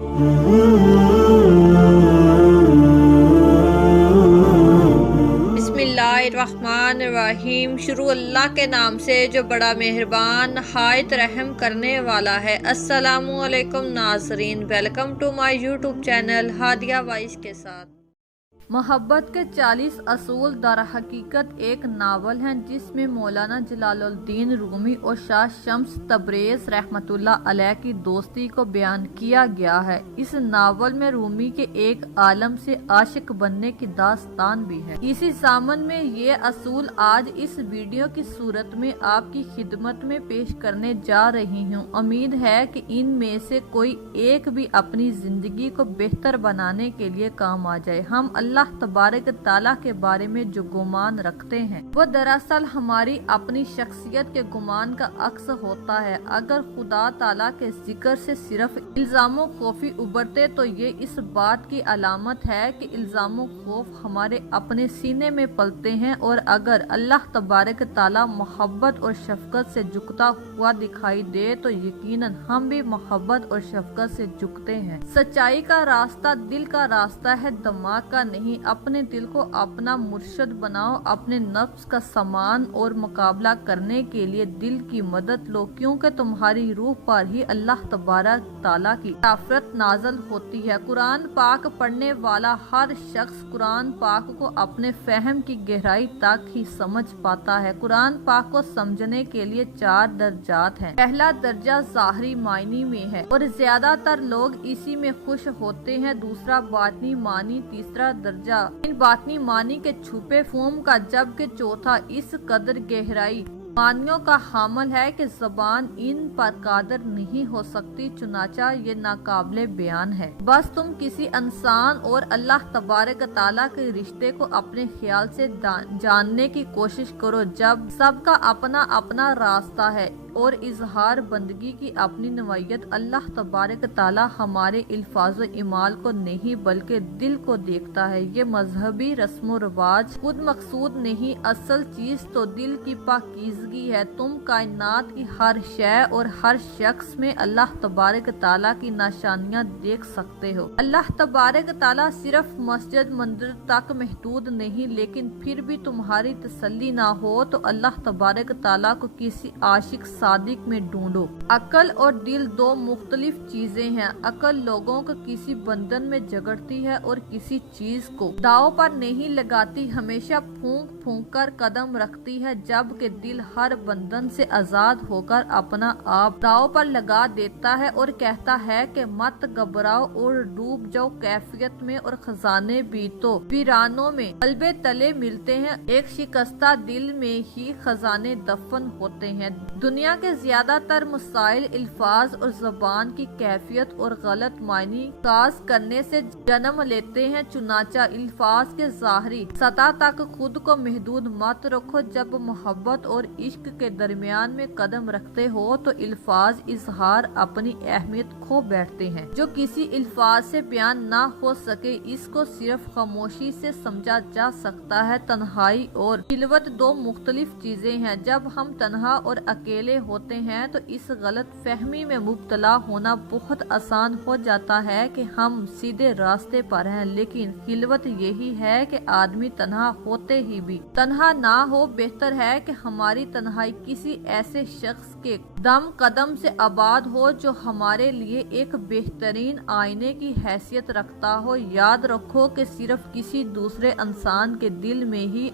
बिस्मिल्लाहिर्रहमानिर्रहीम। शुरू अल्लाह के नाम से जो बड़ा मेहरबान नहायत रहम करने वाला है। अस्सलामु अलैकुम नाज़रीन, welcome to my YouTube channel Hadia voice के साथ। मोहब्बत के 40 असूल दरहकीकत एक नावल है जिसमें मौलाना जलालुद्दीन रूमी और शाह शम्स तबरेज़ रहमतुल्लाह अलैह की दोस्ती को बयान किया गया है। इस नावल में रूमी के एक आलम से आशिक बनने की दास्तान भी है। इसी सामन में ये असूल आज इस वीडियो की सूरत में आपकी खिदमत में पेश करने जा रही हूँ। उम्मीद है कि इनमें से कोई एक भी अपनी जिंदगी को बेहतर बनाने के लिए काम आ जाए। हम अल्लाह तबारक ताला के बारे में जो गुमान रखते हैं वो दरअसल हमारी अपनी शख्सियत के गुमान का अक्स होता है। अगर खुदा ताला के जिक्र से सिर्फ इल्जामो खौफी उबरते तो ये इस बात की अलामत है कि इल्जामो खौफ हमारे अपने सीने में पलते हैं। और अगर अल्लाह तबारक ताला मोहब्बत और शफकत से झुकता हुआ दिखाई दे तो यकीनन हम भी मोहब्बत और शफकत से झुकते हैं। सच्चाई का रास्ता दिल का रास्ता है, दिमाग का नहीं। अपने दिल को अपना मुर्शद बनाओ। अपने नफ्स का सामान और मुकाबला करने के लिए दिल की मदद लो, क्योंकि तुम्हारी रूह पर ही अल्लाह तबारक ताला की राफरत नाजल होती है। कुरान पाक पढ़ने वाला हर शख्स कुरान पाक को अपने फहम की गहराई तक ही समझ पाता है। कुरान पाक को समझने के लिए 4 दर्जात हैं। पहला दर्जा ज़ाहरी मायनी में है और ज्यादातर लोग इसी में खुश होते हैं। दूसरा बातनी मानी, तीसरा दर्जा इन बातनी मानी के छुपे फूम का, जबकि चौथा इस कदर गहराई मानियों का हामिल है कि जबान इन पर कादर नहीं हो सकती। चुनाचा ये नाकाबिले बयान है। बस तुम किसी इंसान और अल्लाह तबारक ताला के रिश्ते को अपने ख्याल से जानने की कोशिश करो। जब सबका अपना अपना रास्ता है और इजहार बंदगी की अपनी नवायत, अल्लाह तबारक ताला हमारे अल्फाज़ इमाल को नहीं बल्कि दिल को देखता है। ये मजहबी रस्म रिवाज खुद मकसूद नहीं, असल चीज तो दिल की पाकीज़गी है। तुम कायनात की हर शय और हर शख्स में अल्लाह तबारक ताला की निशानियाँ देख सकते हो। अल्लाह तबारक ताला सिर्फ मस्जिद मंदिर तक महदूद नहीं, लेकिन फिर भी तुम्हारी तसल्ली ना हो तो अल्लाह तबारक ताला को किसी आशिक सादिक में ढूंढो। अकल और दिल दो मुख्तलिफ चीजें हैं। अकल लोगों को किसी बंधन में जकड़ती है और किसी चीज को दाव पर नहीं लगाती, हमेशा फूंक फूंक कर कदम रखती है, जबकि दिल हर बंधन से आजाद होकर अपना आप दाव पर लगा देता है और कहता है कि मत घबराओ और डूब जाओ कैफियत में और खजाने भी तो वीरानों में मलबे तले मिलते हैं। एक शिकस्ता दिल में ही खजाने दफन होते हैं। दुनिया के ज्यादातर मसाइल अल्फाज और जबान की कैफियत और गलत मायनी काज करने से जन्म लेते हैं। चुनाचा अल्फाज के ज़ाहरी सतह तक खुद को महदूद मत रखो। जब मोहब्बत और इश्क के दरमियान में कदम रखते हो तो अल्फाज इजहार अपनी अहमियत खो बैठते हैं। जो किसी अल्फाज से बयान ना हो सके, इसको सिर्फ खामोशी से समझा जा सकता है। तन्हाई और खिलवत दो मुख्तलिफ चीजें हैं। जब हम तन्हा और अकेले होते हैं तो इस गलत फहमी में मुब्तला होना बहुत आसान हो जाता है कि हम सीधे रास्ते पर हैं, लेकिन खिलवत यही है कि आदमी तन्हा होते ही भी तन्हा ना हो। बेहतर है कि हमारी तन्हाई किसी ऐसे शख्स के दम कदम से आबाद हो जो हमारे लिए एक बेहतरीन आईने की हैसियत रखता हो। याद रखो कि सिर्फ किसी दूसरे इंसान के दिल में ही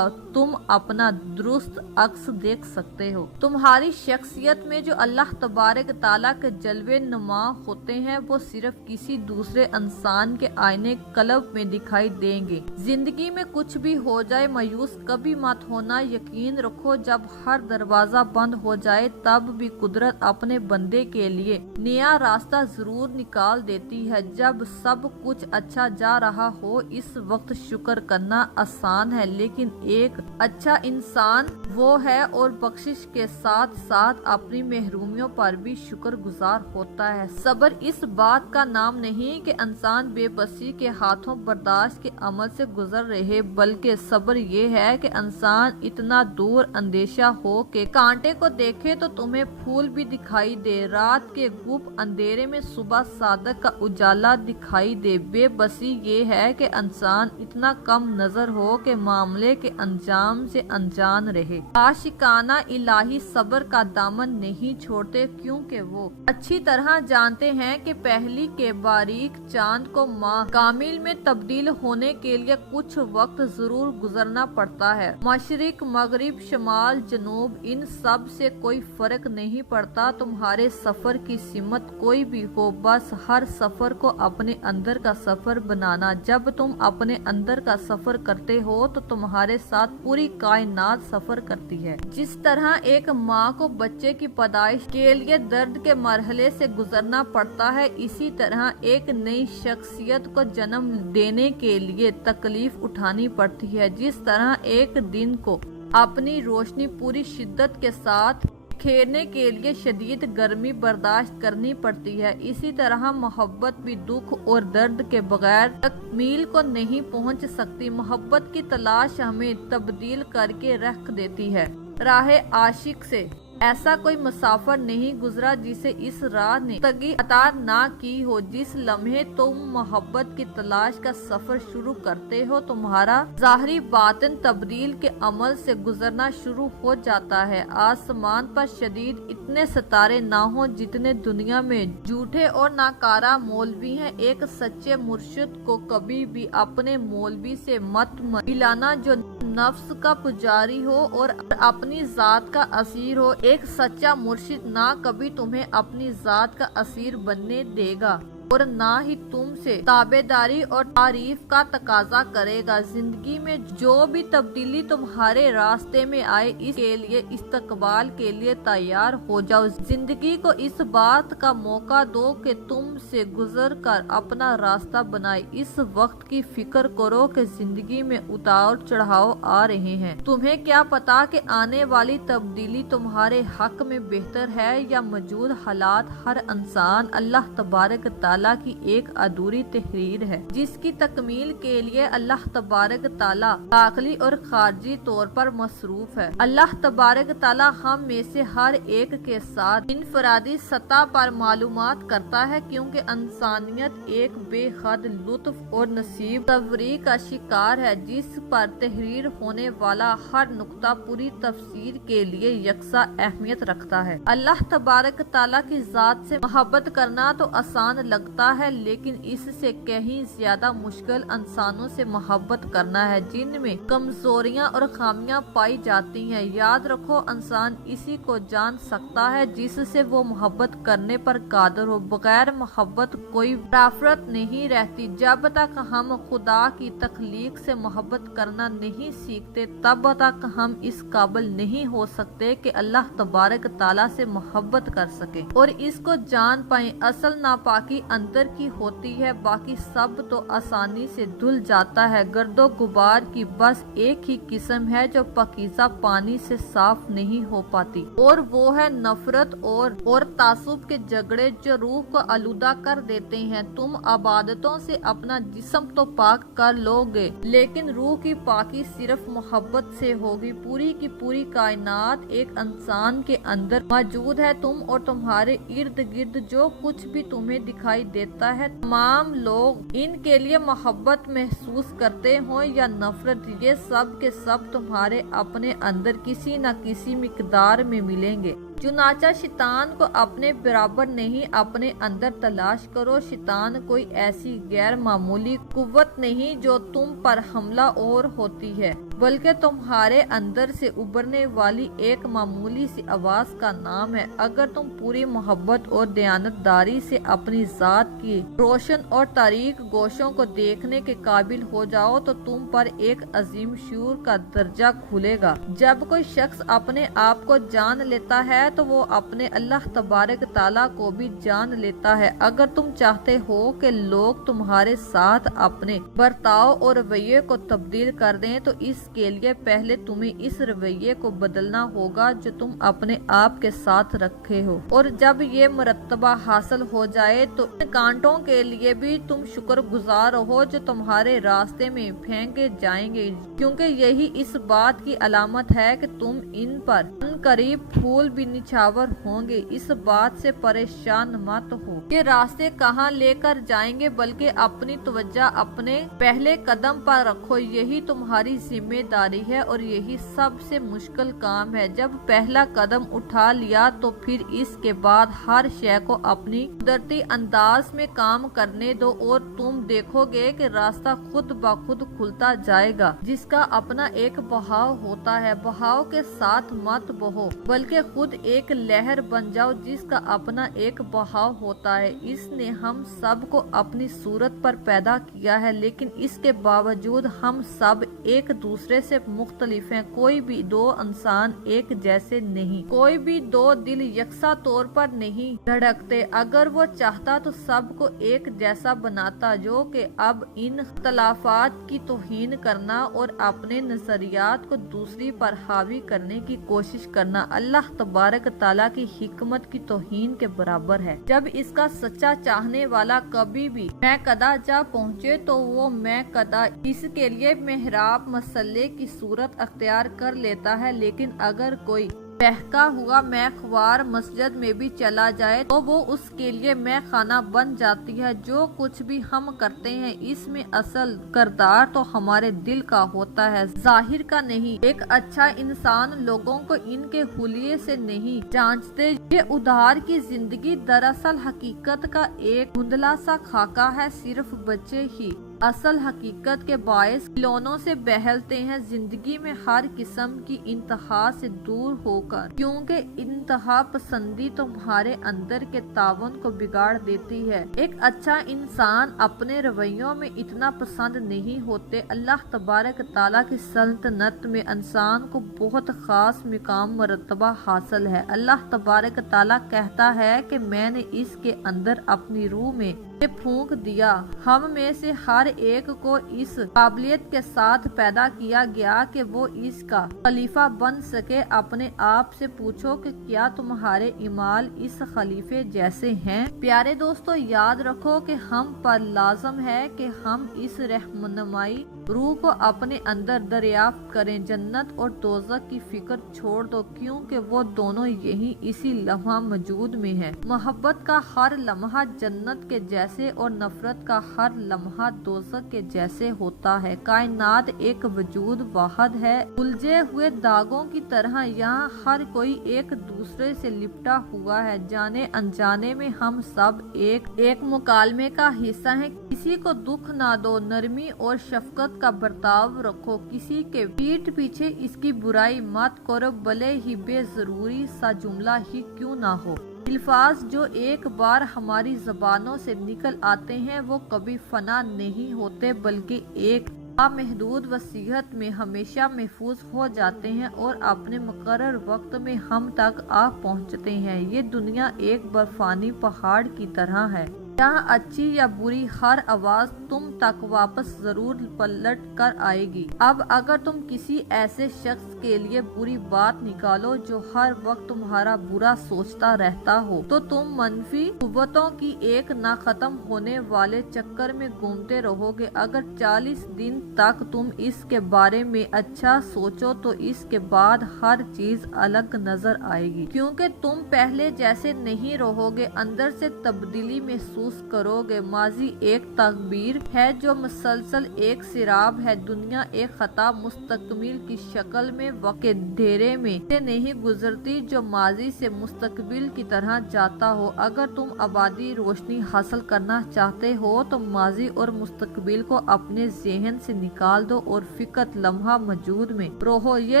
तुम अपना दुरुस्त अक्स देख सकते हो। तुम्हारी शख्सियत में जो अल्लाह तबारक ताला के जलवे नुमा होते हैं वो सिर्फ किसी दूसरे इंसान के आईने कलब में दिखाई देंगे। जिंदगी में कुछ भी हो जाए मायूस कभी मत होना। यकीन रखो जब हर दरवाजा बंद हो जाए तब भी कुदरत अपने बंदे के लिए नया रास्ता जरूर निकाल देती है। जब सब कुछ अच्छा जा रहा हो इस वक्त शुक्र करना आसान है, लेकिन एक अच्छा इंसान वो है और बख्शिश के साथ साथ अपनी महरूमियों पर भी शुक्रगुजार होता है। सब्र इस बात का नाम नहीं कि इंसान बेबसी के हाथों बर्दाश्त के अमल से गुजर रहे, बल्कि सब्र ये है कि इंसान इतना दूर अंदेशा हो कि कांटे को देखे तो तुम्हें तुम्हें फूल भी दिखाई दे, रात के गुप्त अंधेरे में सुबह सादक का उजाला दिखाई दे। बेबसी ये है कि इंसान इतना कम नजर हो कि मामले के अंजाम से अनजान रहे। आशिकाना इलाही सब्र का दामन नहीं छोड़ते, क्योंकि वो अच्छी तरह जानते हैं कि पहली के बारीक चांद को माह कामिल में तब्दील होने के लिए कुछ वक्त जरूर गुजरना पड़ता है। मशरिक, मगरिब, शमाल, जनूब, इन सब से कोई फर्क नहीं पड़ता। तुम्हारे सफर की सिमत कोई भी हो, बस हर सफर को अपने अंदर का सफर बनाना। जब तुम अपने अंदर का सफर करते हो तो तुम्हारे साथ पूरी कायनात सफर करती है। जिस तरह एक माँ को बच्चे की पैदाइश के लिए दर्द के मरहले से गुजरना पड़ता है, इसी तरह एक नई शख्सियत को जन्म देने के लिए तकलीफ उठानी पड़ती है। जिस तरह एक दिन को अपनी रोशनी पूरी शिद्दत के साथ खेरने के लिए शदीद गर्मी बर्दाश्त करनी पड़ती है, इसी तरह मोहब्बत भी दुख और दर्द के बगैर तकमील को नहीं पहुंच सकती। मोहब्बत की तलाश हमें तब्दील करके रख देती है। राह आशिक से ऐसा कोई मुसाफिर नहीं गुजरा जिसे इस राह ने तगी अता ना की हो। जिस लम्हे तुम मोहब्बत की तलाश का सफर शुरू करते हो, तुम्हारा ज़ाहरी बातिन तब्दील के अमल से गुजरना शुरू हो जाता है। आसमान पर शदीद इतने सितारे ना हो जितने दुनिया में झूठे और नाकारा मौलवी हैं। एक सच्चे मुर्शिद को कभी भी अपने मौलवी से मत मिलाना जो नफ्स का पुजारी हो और अपनी जात का असीर हो। एक सच्चा मुर्शिद ना कभी तुम्हें अपनी जात का असीर बनने देगा और ना ही तुमसे ताबेदारी और तारीफ का तकाजा करेगा। जिंदगी में जो भी तब्दीली तुम्हारे रास्ते में आए, इसके लिए इस्तकबाल के लिए तैयार हो जाओ। जिंदगी को इस बात का मौका दो कि तुमसे गुजर कर अपना रास्ता बनाए। इस वक्त की फिक्र करो कि जिंदगी में उतार चढ़ाव आ रहे हैं। तुम्हें क्या पता कि आने वाली तब्दीली तुम्हारे हक में बेहतर है या मौजूद हालात। हर इंसान अल्लाह तबारक ताला की एक अधूरी तहरीर है, जिसकी तकमील के लिए अल्लाह तबारक ताला दाखिली और खारजी तौर पर मसरूफ है। अल्लाह तबारक ताला हम में से हर एक के साथ इनफरादी सतह पर मालूमात करता है, क्योंकि इंसानियत एक बेहद लुत्फ और नसीब तवरी का शिकार है, जिस पर तहरीर होने वाला हर नुक्ता पूरी तफसीर के लिए यकसा अहमियत रखता है। अल्लाह तबारक ताला की जात से मोहब्बत करना तो आसान लगता है, लेकिन इससे कहीं ज्यादा मुश्किल इंसानों से मोहब्बत करना है जिनमें कमजोरियां और खामियां पाई जाती हैं। याद रखो, इंसान इसी को जान सकता है जिससे वो मोहब्बत करने पर कादर हो। बगैर मोहब्बत कोई नफरत नहीं रहती। जब तक हम खुदा की तख्लीक से मोहब्बत करना नहीं सीखते, तब तक हम इस काबिल नहीं हो सकते कि अल्लाह तबारक ताला से मोहब्बत कर सके और इसको जान पाए। असल नापाकी अंदर की होती है, बाकी सब तो आसानी से धुल जाता है। गर्दो गुबार की बस एक ही किस्म है जो पाकीज़ा पानी से साफ नहीं हो पाती, और वो है नफरत और तासुब के झगड़े जो रूह को आलूदा कर देते हैं। तुम इबादतों से अपना जिस्म तो पाक कर लोगे, लेकिन रूह की पाकी सिर्फ मोहब्बत से होगी। पूरी की पूरी कायनात एक इंसान के अंदर मौजूद है। तुम और तुम्हारे इर्द गिर्द जो कुछ भी तुम्हें दिखाई देता है, तमाम लोग इनके लिए मोहब्बत महसूस करते हो या नफरत, ये सब के सब तुम्हारे अपने अंदर किसी न किसी मिकदार में मिलेंगे। चुनाचा शैतान को अपने बराबर नहीं, अपने अंदर तलाश करो। शैतान कोई ऐसी गैर मामूली कुव्वत नहीं जो तुम पर हमला और होती है, बल्कि तुम्हारे अंदर से उभरने वाली एक मामूली सी आवाज का नाम है। अगर तुम पूरी मोहब्बत और दयानतदारी से अपनी जात की रोशन और तारीक गोशों को देखने के काबिल हो जाओ, तो तुम पर एक अजीम शूर का दर्जा खुलेगा। जब कोई शख्स अपने आप को जान लेता है तो वो अपने अल्लाह तबारक ताला को भी जान लेता है। अगर तुम चाहते हो कि लोग तुम्हारे साथ अपने बर्ताव और रवैये को तब्दील कर दें, तो इसके लिए पहले तुम्हें इस रवैये को बदलना होगा जो तुम अपने आप के साथ रखे हो। और जब ये मरतबा हासिल हो जाए तो इन कांटों के लिए भी तुम शुक्रगुजार हो जो तुम्हारे रास्ते में फेंके जाएंगे, क्योंकि यही इस बात की अलामत है कि तुम इन पर करीब फूल भी निछावर होंगे। इस बात से परेशान मत हो कि रास्ते कहाँ लेकर जाएंगे, बल्कि अपनी तवज्जो अपने पहले कदम पर रखो। यही तुम्हारी जिम्मेदारी है और यही सबसे मुश्किल काम है। जब पहला कदम उठा लिया तो फिर इसके बाद हर शय को अपनी कुदरती अंदाज में काम करने दो और तुम देखोगे कि रास्ता खुद ब खुद खुलता जाएगा, जिसका अपना एक बहाव होता है। बहाव के साथ मत बहो, बल्कि खुद एक लहर बन जाओ जिसका अपना एक बहाव होता है। इसने हम सब को अपनी सूरत पर पैदा किया है, लेकिन इसके बावजूद हम सब एक दूसरे से मुख्तलिफ हैं। कोई भी दो इंसान एक जैसे नहीं, कोई भी दो दिल यकसा तौर पर नहीं धड़कते। अगर वो चाहता तो सबको एक जैसा बनाता, जो कि अब इन इख्तलाफात की तौहीन करना और अपने नजरियात को दूसरी पर हावी करने की कोशिश करना अल्लाह तबारक ताला की हिकमत की तौहीन के बराबर है। जब इसका सच्चा चाहने वाला कभी भी मैं कदा जा पहुँचे तो वो मैं कदा इसके लिए मेहराब मसले की सूरत अख्तियार कर लेता है। लेकिन अगर कोई बहका हुआ मैं ख्वार मस्जिद में भी चला जाए तो वो उसके लिए मैं खाना बन जाती है। जो कुछ भी हम करते हैं इसमें असल किरदार तो हमारे दिल का होता है, जाहिर का नहीं। एक अच्छा इंसान लोगों को इनके हुलिये से नहीं जांचते। ये उधार की जिंदगी दरअसल हकीकत का एक धुंधला सा खाका है। सिर्फ बच्चे ही असल हकीकत के बायस खिलौनों से बहलते हैं। जिंदगी में हर किस्म की इंतहा से दूर होकर, क्योंकि इंतहा पसंदी तुम्हारे अंदर के तावन को बिगाड़ देती है। एक अच्छा इंसान अपने रवैयों में इतना पसंद नहीं होते। अल्लाह तबारक ताला की सल्तनत में इंसान को बहुत खास मुकाम मरतबा हासिल है। अल्लाह तबारक ताला कहता है कि मैंने इसके अंदर अपनी रूह में फूंक दिया। हम में से हर एक को इस काबिलियत के साथ पैदा किया गया कि वो इसका खलीफा बन सके। अपने आप से पूछो कि क्या तुम्हारे इमाल इस खलीफे जैसे हैं? प्यारे दोस्तों, याद रखो कि हम पर लाजम है कि हम इस रहनुमाई रूह को अपने अंदर दरियाफ्त करें। जन्नत और दोज़ख की फिक्र छोड़ दो, क्योंकि वो दोनों यही इसी लम्हा मौजूद में है। मोहब्बत का हर लम्हा जन्नत के जैसे और नफरत का हर लम्हा दोज़ख के जैसे होता है। कायनात एक वजूद वाहिद है, उलझे हुए दागों की तरह। यहाँ हर कोई एक दूसरे से लिपटा हुआ है। जाने अनजाने में हम सब एक मुकालमे का हिस्सा है। किसी को दुख ना दो, नरमी और शफकत का बर्ताव रखो। किसी के पीठ पीछे इसकी बुराई मत करो, भले ही बेजरूरी सा जुमला ही क्यों ना हो। अल्फाज जो एक बार हमारी जबानों से निकल आते हैं वो कभी फना नहीं होते, बल्कि एक महदूद वसीयत में हमेशा महफूज हो जाते हैं और अपने मुकर्रर वक्त में हम तक आ पहुंचते हैं। ये दुनिया एक बर्फानी पहाड़ की तरह है, जहाँ अच्छी या बुरी हर आवाज तुम तक वापस जरूर पलट कर आएगी। अब अगर तुम किसी ऐसे शख्स के लिए बुरी बात निकालो जो हर वक्त तुम्हारा बुरा सोचता रहता हो, तो तुम मनफी कुव्वतों की एक ना खत्म होने वाले चक्कर में घूमते रहोगे। अगर 40 दिन तक तुम इसके बारे में अच्छा सोचो तो इसके बाद हर चीज अलग नजर आएगी, क्योंकि तुम पहले जैसे नहीं रहोगे। अंदर से तब्दीली महसूस करोगे। माजी एक तकबीर है जो मुसलसल एक सिराब है। दुनिया एक खता मुस्तकबिल की शक्ल में वक्त के घेरे में से नहीं गुजरती जो माजी से मुस्तकबिल की तरह जाता हो। अगर तुम आबादी रोशनी हासिल करना चाहते हो तो माजी और मुस्तकबिल को अपने ज़हन से निकाल दो और फिकत लम्हा मौजूद में रहो। ये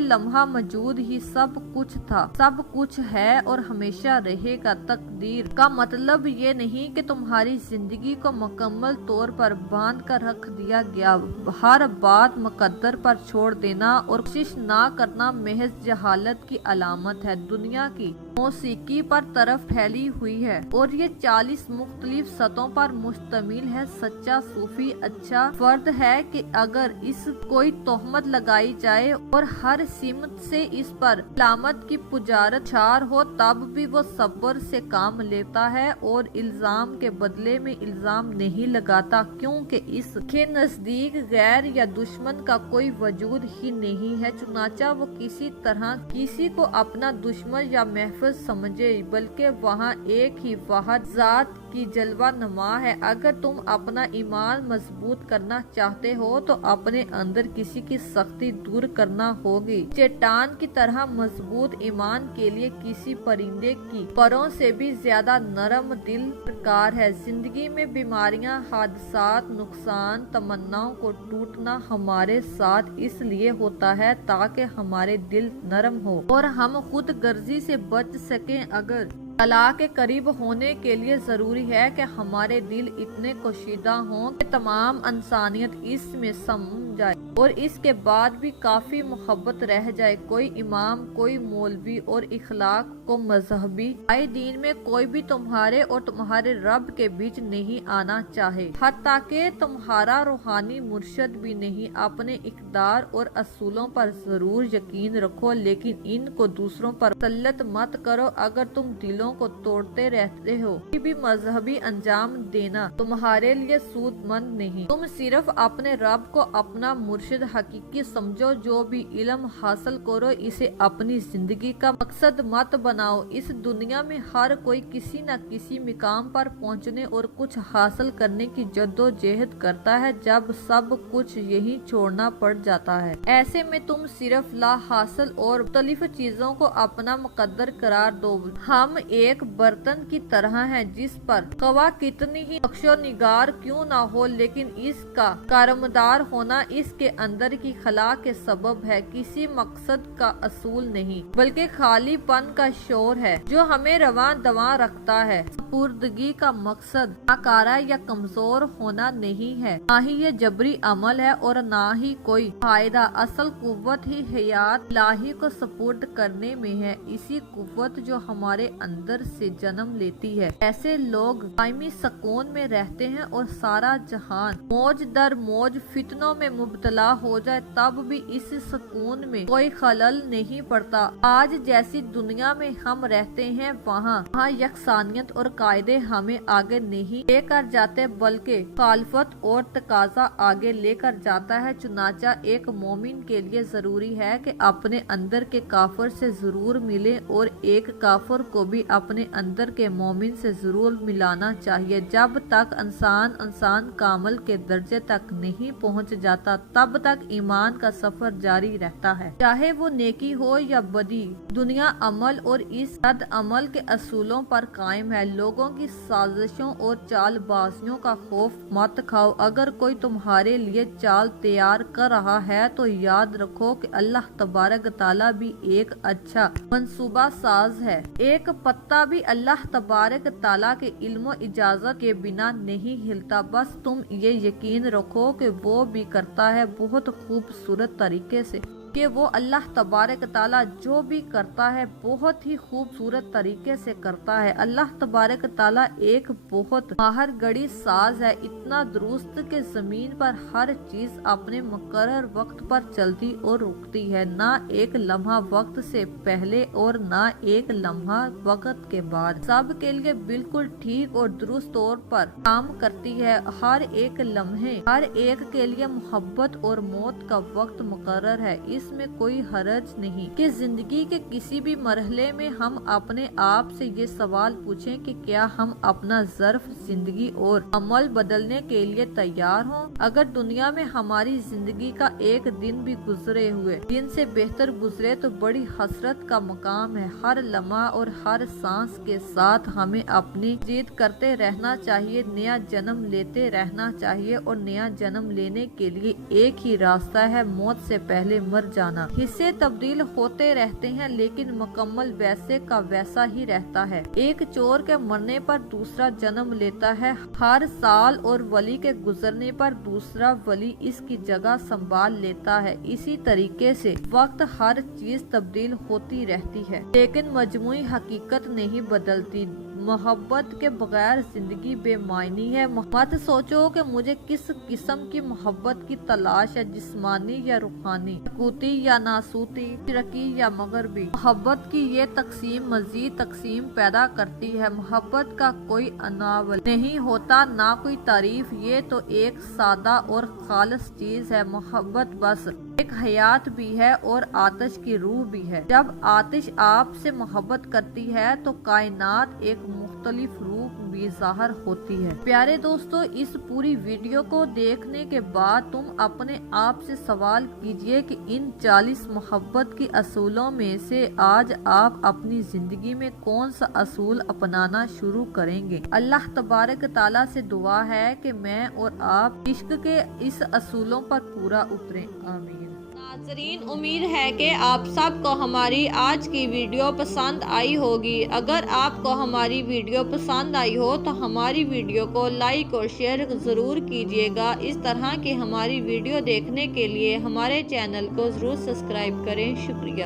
लम्हा मौजूद ही सब कुछ था, सब कुछ है और हमेशा रहेगा। तकदीर का मतलब ये नहीं कि तुम्हारी जिंदगी को मुकम्मल तौर पर बांध कर रख दिया गया। हर बात मुकद्दर पर छोड़ देना और कोशिश ना करना महज जहालत की अलामत है। दुनिया की मौसीकी पर तरफ फैली हुई है और ये 40 मुख्तलिफ सतहों पर मुश्तमिल है। सच्चा सूफी अच्छा फर्द है कि अगर इस कोई तोहमत लगाई जाए और हर सिमत से इस पर लामत की पुजारत छार हो, तब भी वो सब्र से काम लेता है और इल्जाम के बदले में इल्जाम नहीं लगाता, क्योंकि इसके नजदीक गैर या दुश्मन का कोई वजूद ही नहीं है। चुनाचा वो किसी तरह किसी को अपना दुश्मन या महफिल लफ्ज समझे, बल्कि वहाँ एक ही वाहिद ज़ात की जलवा नमा है। अगर तुम अपना ईमान मजबूत करना चाहते हो तो अपने अंदर किसी की सख्ती दूर करना होगी। चट्टान की तरह मजबूत ईमान के लिए किसी परिंदे की परों से भी ज्यादा नरम दिल दरकार है। जिंदगी में बीमारियां, हादसात, नुकसान, तमन्नाओं को टूटना हमारे साथ इसलिए होता है ताकि हमारे दिल नरम हो और हम खुद गर्जी से बच सकें। अगर अल्लाह के करीब होने के लिए जरूरी है कि हमारे दिल इतने कशीदा हों कि तमाम इंसानियत इसमें सम जाए और इसके बाद भी काफी मोहब्बत रह जाए। कोई इमाम, कोई मौलवी और इखलाक को मजहबी आए दीन में कोई भी तुम्हारे और तुम्हारे रब के बीच नहीं आना चाहे, हत्ता कि तुम्हारा रूहानी मुर्शद भी नहीं। अपने इक़दार और असूलों पर जरूर यकीन रखो, लेकिन इनको दूसरों पर तसल्लुत मत करो। अगर तुम दिलों को तोड़ते रहते हो भी मजहबी अंजाम देना तुम्हारे लिए सूदमंद नहीं। तुम सिर्फ अपने रब को अपना मुर्शिद हकीकी समझो। जो भी इल्म हासिल करो इसे अपनी जिंदगी का मकसद मत बनाओ। इस दुनिया में हर कोई किसी न किसी मुकाम पर पहुंचने और कुछ हासिल करने की जद्दोजहद करता है, जब सब कुछ यही छोड़ना पड़ जाता है। ऐसे में तुम सिर्फ ला हासिल और मुख्तलिफ चीजों को अपना मुकद्दर करार दो। हम एक बर्तन की तरह हैं जिस पर कवा कितनी ही नक्शो निगार क्यों ना हो, लेकिन इसका कारमदार होना इसके अंदर की खला के सबब है, किसी मकसद का असूल नहीं बल्कि खालीपन का शोर है जो हमें रवां दवा रखता है। सपुर्दगी का मकसद नाकारा या कमजोर होना नहीं है, ना ही ये जबरी अमल है और ना ही कोई फायदा। असल कुव्वत ही हयात इलाही को सपुर्द करने में है, इसी कुव्वत जो हमारे अंदर से जन्म लेती है। ऐसे लोग कायमी सुकून में रहते हैं और सारा जहान मौज दर मौज फितनों में मुब्तला हो जाए तब भी इस सुकून में कोई खलल नहीं पड़ता। आज जैसी दुनिया में हम रहते हैं वहाँ यकसानियत और कायदे हमें आगे नहीं लेकर जाते बल्कि खालफत और तकाजा आगे लेकर जाता है। चुनाचा एक मोमिन के लिए जरूरी है कि अपने अंदर के काफिर से जरूर मिले और एक काफिर को भी अपने अंदर के मोमिन से जरूर मिलाना चाहिए। जब तक इंसान कामल के दर्जे तक नहीं पहुंच जाता तब तक ईमान का सफर जारी रहता है, चाहे वो नेकी हो या बदी। दुनिया अमल और इस रद्द अमल के असूलों पर कायम है। लोगों की साजिशों और चालबाजियों का खौफ मत खाओ। अगर कोई तुम्हारे लिए चाल तैयार कर रहा है तो याद रखो कि अल्लाह तबारक ताला भी एक अच्छा मंसूबा साज है। एक पत्ता भी अल्लाह तबारक ताला के इल्म इजाजत के बिना नहीं हिलता। बस तुम ये यकीन रखो कि वो भी करता है बहुत खूबसूरत तरीके से, कि वो अल्लाह तबारक ताला जो भी करता है बहुत ही खूबसूरत तरीके से करता है। अल्लाह तबारक ताला एक बहुत माहिर गड़ी साज है, इतना दुरुस्त कि जमीन पर हर चीज अपने मुकर्रर वक्त पर चलती और रुकती है, ना एक लम्हा वक्त से पहले और ना एक लम्हा वक्त के बाद। सब के लिए बिल्कुल ठीक और दुरुस्त तौर पर काम करती है। हर एक लम्हे हर एक के लिए मोहब्बत और मौत का वक्त मुकर्रर है। इसमें कोई हरज नहीं कि जिंदगी के किसी भी मरहले में हम अपने आप से ये सवाल पूछें कि क्या हम अपना ज़र्फ जिंदगी और अमल बदलने के लिए तैयार हों। अगर दुनिया में हमारी जिंदगी का एक दिन भी गुजरे हुए दिन से बेहतर गुजरे तो बड़ी हसरत का मकाम है। हर लम्हा और हर सांस के साथ हमें अपनी जिद करते रहना चाहिए, नया जन्म लेते रहना चाहिए और नया जन्म लेने के लिए एक ही रास्ता है, मौत से पहले मर जाना। हिस्से तब्दील होते रहते हैं लेकिन मुकम्मल वैसे का वैसा ही रहता है। एक चोर के मरने पर दूसरा जन्म लेता है हर साल और वली के गुजरने पर दूसरा वली इसकी जगह संभाल लेता है। इसी तरीके से वक्त हर चीज तब्दील होती रहती है लेकिन मजमूई हकीकत नहीं बदलती। मोहब्बत के बगैर जिंदगी बेमायनी है। मत सोचो कि मुझे किस किस्म की मोहब्बत की तलाश है, जिस्मानी या रूहानी, कूती या नासूती, शिरकी या मगरबी। मोहब्बत की ये तकसीम मजीद तकसीम पैदा करती है। मोहब्बत का कोई अनावल नहीं होता, ना कोई तारीफ, ये तो एक सादा और खालिस चीज है। मोहब्बत बस ایک حیات بھی ہے اور آتش کی روح بھی ہے۔ جب آتش آپ سے محبت کرتی ہے تو کائنات ایک مختلف روح بھی ظاہر ہوتی ہے۔ پیارے دوستو، اس پوری ویڈیو کو دیکھنے کے بعد تم اپنے آپ سے سوال کیجئے کہ ان 40 محبت کی اصولوں میں سے آج آپ اپنی زندگی میں کون سا اصول اپنانا شروع کریں گے؟ اللہ تبارک تعالیٰ سے دعا ہے کہ میں اور آپ عشق کے اس اصولوں پر پورا اتریں، آمین۔ ناظرین، امید ہے کہ آپ سب کو ہماری آج کی ویڈیو پسند آئی ہوگی۔ اگر آپ کو ہماری ویڈیو پسند آئی ہو تو ہماری ویڈیو کو لائک اور شیئر ضرور کیجیے گا۔ اس طرح کی ہماری ویڈیو دیکھنے کے لیے ہمارے چینل کو ضرور سبسکرائب کریں۔ شکریہ۔